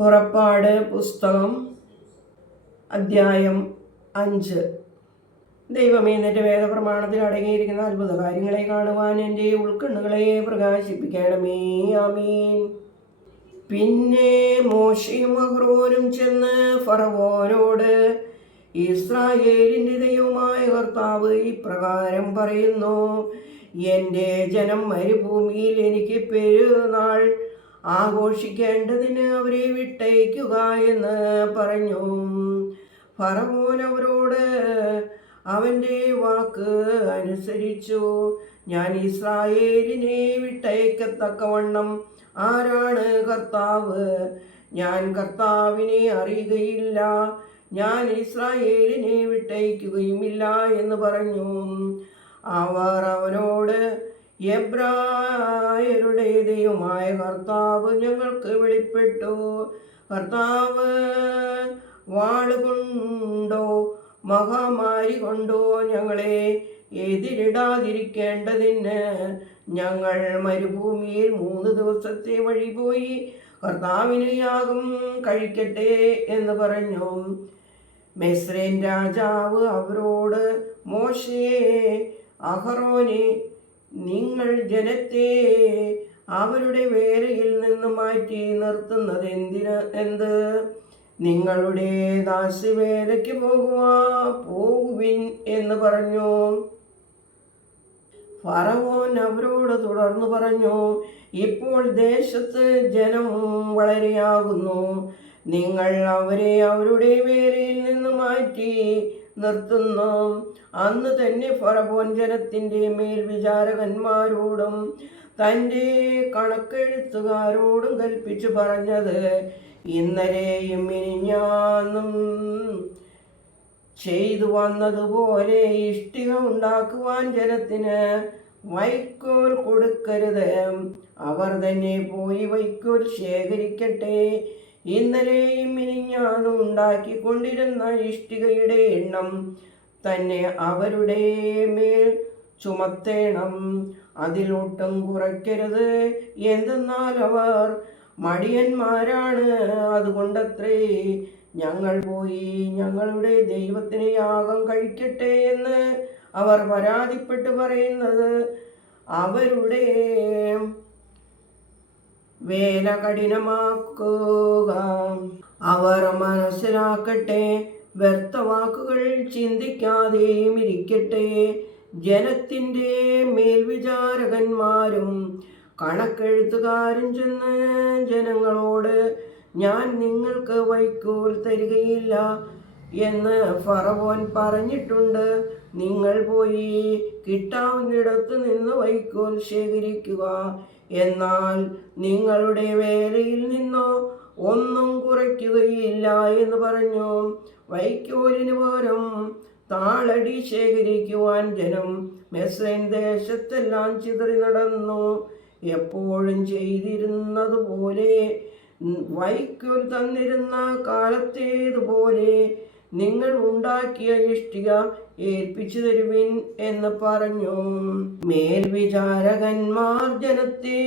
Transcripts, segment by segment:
പുറപ്പാട് പുസ്തകം അധ്യായം 5. ദൈവമേ, നിന്റെ വേദപ്രമാണത്തിൽ അടങ്ങിയിരിക്കുന്ന അത്ഭുത കാര്യങ്ങളെ കാണുവാൻ എൻ്റെ ഉൾക്കണ്ണുകളെ പ്രകാശിപ്പിക്കണമേ. ആമീൻ. പിന്നെ മോശയും അഹ്റോനും ചെന്ന് ഫറവോനോട്, ഇസ്രായേലിൻ്റെ ദൈവമായ കർത്താവ് ഇപ്രകാരം പറയുന്നു, എൻ്റെ ജനം മരുഭൂമിയിൽ എനിക്ക് പെരുന്നാൾ ആഘോഷിക്കേണ്ടതിന് അവരെ വിട്ടയക്കുക എന്ന് പറഞ്ഞു. ഫറവോൻ അവരോട് അവൻ്റെ വാക്ക് അനുസരിച്ചു. ഞാൻ ഇസ്രായേലിനെ വിട്ടയക്കത്തക്കവണ്ണം ആരാണ് കർത്താവ്? ഞാൻ കർത്താവിനെ അറിയുകയില്ല, ഞാൻ ഇസ്രായേലിനെ വിട്ടയക്കുകയുമില്ല എന്ന് പറഞ്ഞു. അവർ അവനോട്, എബ്രായരുടെ ദൈവമായ കർത്താവ് ഞങ്ങൾക്ക് വെളിപ്പെട്ടു. കർത്താവ് വാളുകൊണ്ടോ മഹാമാരി കൊണ്ടോ ഞങ്ങളെ എതിരിടാതിരിക്കേണ്ടതിന് ഞങ്ങൾ മരുഭൂമിയിൽ 3 ദിവസത്തെ വഴി പോയി കർത്താവിന് യാഗം കഴിക്കട്ടെ എന്ന് പറഞ്ഞു. മിസ്രയീം രാജാവ് അവരോട്, മോശയെ, അഹറോനെ, നിങ്ങൾ ജനത്തെ അവരുടെ വേലയിൽ നിന്ന് മാറ്റി നിർത്തുന്നത് എന്ത്? നിങ്ങളുടെ ദാസ്യവേലയ്ക്ക് പോകുവിൻ എന്ന് പറഞ്ഞു. ഫറവോൻ അവരോട് തുടർന്ന് പറഞ്ഞു, ഇപ്പോൾ ദേശത്ത് ജനം വളരെയാകുന്നു. നിങ്ങൾ അവരെ അവരുടെ വേലയിൽ നിന്ന് മാറ്റി നിർത്തുന്നു. അന്ന് തന്നെ ഫറവോൻ ജനത്തിൻ്റെ മേൽവിചാരകന്മാരോടും തൻ്റെ കണക്കെഴുത്തുകാരോടും കൽപ്പിച്ചു പറഞ്ഞത്, ഇന്നലെയും മിനിഞ്ഞാന്നും ചെയ്തു വന്നതുപോലെ ഇഷ്ടിക ഉണ്ടാക്കുവാൻ ജനത്തിന് വൈക്കോൽ കൊടുക്കരുത്. അവർ തന്നെ പോയി വൈക്കോൽ ശേഖരിക്കട്ടെ. ഇന്നലെയും മിനിഞ്ഞാന്നും ഉണ്ടാക്കിക്കൊണ്ടിരുന്ന ഇഷ്ടികയുടെ എണ്ണം തന്നെ അവരുടെ മേൽ ചുമത്തേണം, അതിലൊട്ടും കുറയ്ക്കരുത്. എന്തെന്നാൽ അവർ മടിയന്മാരാണ്. അതുകൊണ്ടത്രേ ഞങ്ങൾ പോയി ഞങ്ങളുടെ ദൈവത്തിന് യാഗം കഴിക്കട്ടെ എന്ന് അവർ പരാതിപ്പെട്ട് പറയുന്നത്. അവരുടെ വേല കഠിനമാക്കുക. അവർ മനസ്സിലാക്കട്ടെ, വ്യർത്ഥവാക്കുകൾ ചിന്തിക്കാതെയും ഇരിക്കട്ടെ. ജനത്തിൻ്റെ മേൽവിചാരകന്മാരും കണക്കെഴുത്തുകാരും ചെന്ന് ജനങ്ങളോട്, ഞാൻ നിങ്ങൾക്ക് വൈക്കോൽ തരികയില്ല എന്ന് ഫറവോൻ പറഞ്ഞിട്ടുണ്ട്. നിങ്ങൾ പോയി കിട്ടാവുന്നിടത്ത് നിന്ന് വൈക്കോൽ ശേഖരിക്കുക. എന്നാൽ നിങ്ങളുടെ വേലയിൽ നിന്നോ ഒന്നും കുറയ്ക്കുകയില്ല എന്ന് പറഞ്ഞു. വൈക്കോലിന് പകരം താളടി ശേഖരിക്കുവാൻ ജനം മിസ്രയീം ദേശത്തെല്ലാം ചിതറി നടന്നു. എപ്പോഴും ചെയ്തിരുന്നതുപോലെ വൈക്കോൽ തന്നിരുന്ന കാലത്തേതുപോലെ നിങ്ങൾ ഉണ്ടാക്കിയ ഇഷ്ടിക ഏൽപ്പിച്ചു തരുവിൻ എന്ന് പറഞ്ഞു. മേൽവിചാരകന്മാർ ജനത്തെ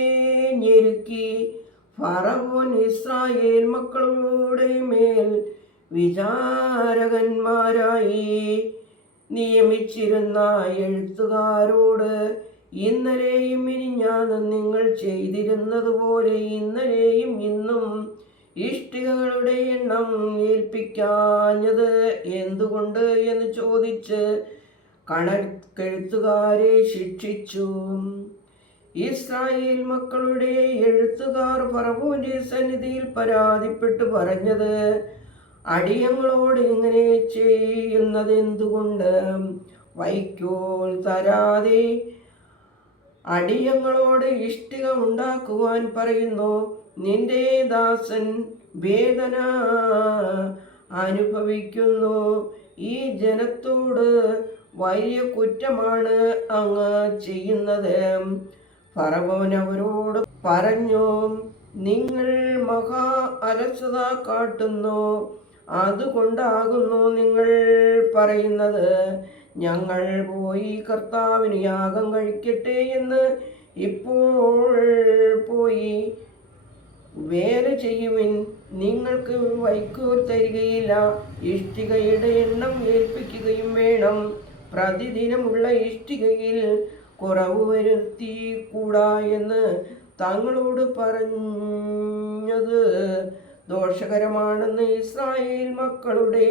ഞെരുക്കി. ഫറവോൻ ഇസ്രായേൽ മക്കളുടെ മേൽ വിചാരകന്മാരായി നിയമിച്ചിരുന്ന എഴുത്തുകാരോട്, ഇന്നലെയും മിനിഞ്ഞാന്നും നിങ്ങൾ ചെയ്തിരുന്നതുപോലെ ഇന്നലെയും ഇന്നും ഇഷ്ടികകളുടെ എണ്ണം ഏൽപ്പിക്കാഞ്ഞത് എന്തുകൊണ്ട് എന്ന് ചോദിച്ച് കണക്കെഴുത്തുകാരെ ശിക്ഷിച്ചു. ഇസ്രായേൽ മക്കളുടെ എഴുത്തുകാർ ഫറവോന്റെ സന്നിധിയിൽ പരാതിപ്പെട്ടു പറഞ്ഞത്, അടിയങ്ങളോട് ഇങ്ങനെ ചെയ്യുന്നത് എന്തുകൊണ്ട്? വൈക്കോൽ തരാതെ അടിയങ്ങളോട് ഇഷ്ടിക ഉണ്ടാക്കുവാൻ പറയുന്നു. നിന്റെ ദാസൻ വേദന അനുഭവിക്കുന്നു. ഈ ജനത്തോട് വലിയ കുറ്റമാണ് അങ്ങ് ചെയ്യുന്നത്. ഫറവോൻ അവരോട് പറഞ്ഞു, നിങ്ങൾ മഹാ അലസത കാട്ടുന്നു. അതുകൊണ്ടാകുന്നു നിങ്ങൾ പറയുന്നത്, ഞങ്ങൾ പോയി കർത്താവിന് യാഗം കഴിക്കട്ടെ എന്ന്. ഇപ്പോൾ പോയി വേല ചെയ്യുവിൻ, നിങ്ങൾക്ക് വൈക്കോൽ തരികയില്ല. ഇഷ്ടികയുടെ എണ്ണം ഏൽപ്പിക്കുകയും വേണം. പ്രതിദിനമുള്ള ഇഷ്ടികയിൽ കുറവ് വരുത്തിക്കൂടാ എന്ന് തങ്ങളോട് പറഞ്ഞത് ദോഷകരമാണെന്ന് ഇസ്രായേൽ മക്കളുടെ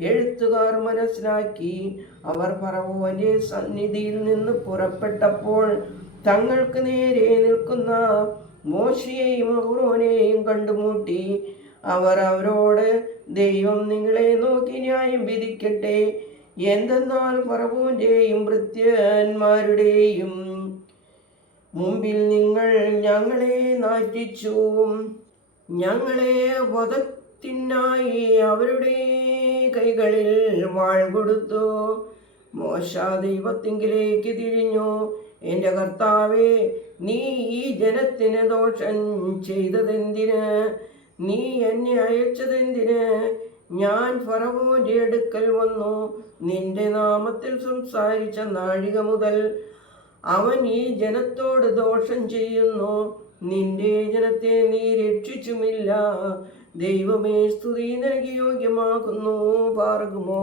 എഴുത്തുകാർ മനസ്സിലാക്കി. അവർ ഫറവോന്റെ സന്നിധിയിൽ നിന്ന് പുറപ്പെട്ടപ്പോൾ തങ്ങൾക്ക് നേരെ നിൽക്കുന്ന മോശയെയും അഹ്റോനെയും കണ്ടുമുട്ടി. അവർ അവരോട്, ദൈവം നിങ്ങളെ നോക്കി ന്യായം വിധിക്കട്ടെ. എന്തെന്നാൽ ഫറവോന്റെയും ഭൃത്യന്മാരുടെയും മുമ്പിൽ നിങ്ങൾ ഞങ്ങളെ നാറ്റിച്ചു. ഞങ്ങളെ വധത്തിനായി അവരുടെ കൈകളിൽ വാൾ കൊടുത്തു. മോശ ദൈവത്തിങ്കിലേക്ക് തിരിഞ്ഞു. എൻ്റെ കർത്താവേ, നീ ഈ ജനത്തിന് ദോഷം ചെയ്തതെന്തിന്? നീ എന്നെ അയച്ചതെന്തിന്? ഞാൻ ഫറവോന്റെ അടുക്കൽ വന്നു നിന്റെ നാമത്തിൽ സംസാരിച്ച നാഴിക മുതൽ അവൻ ഈ ജനത്തോട് ദോഷം ചെയ്യുന്നു. നിന്റെ ജനത്തെ നീ രക്ഷിച്ചുമില്ല. ദൈവമേ, സ്തുതി നിനക്ക് യോഗ്യമാകുന്നു. പാർക്കുമോ.